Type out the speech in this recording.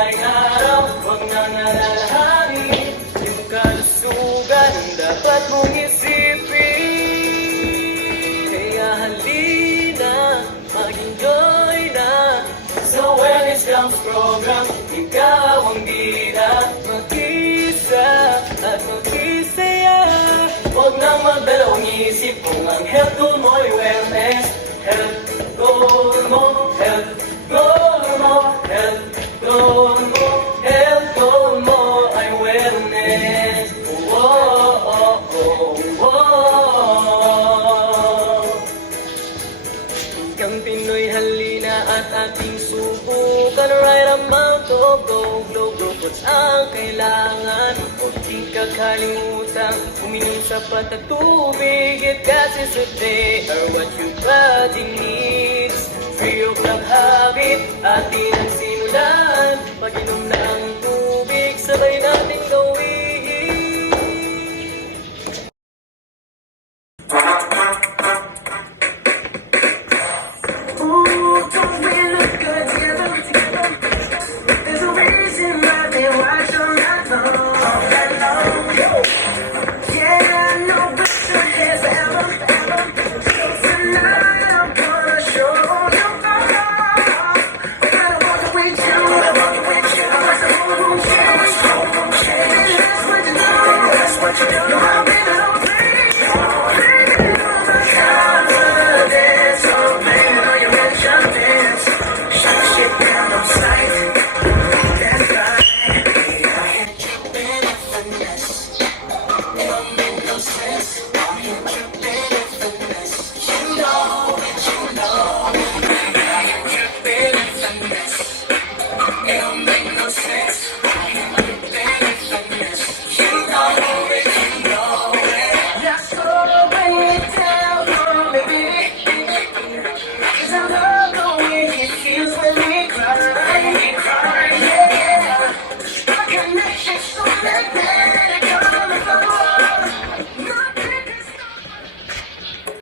madaling araw, huwag nang alalahanin yung kalusugan ang dapat mong isipin. Kaya halina, mag-enjoy na sa Wellness Camps Program. Ikaw ang bida, mag-isa at mag-isaya. Huwag nang magdalawang isip kung ang health goal mo'y wellness. Health goal mo, health goal mo, health goal mo, health goal mo ay wellness. Oh, oh, oh, oh. Ikang Pinoy, halina at ating subukan. Right amount of go, go, go, what's ang kailangan? Huwag di kakalimutan uminom sapat na tubig. It gases a day are what your body needs. Free of love habit, atin ang simulan. Pag-inom na ang tubig, sabay natin gawin. It'll make no sense.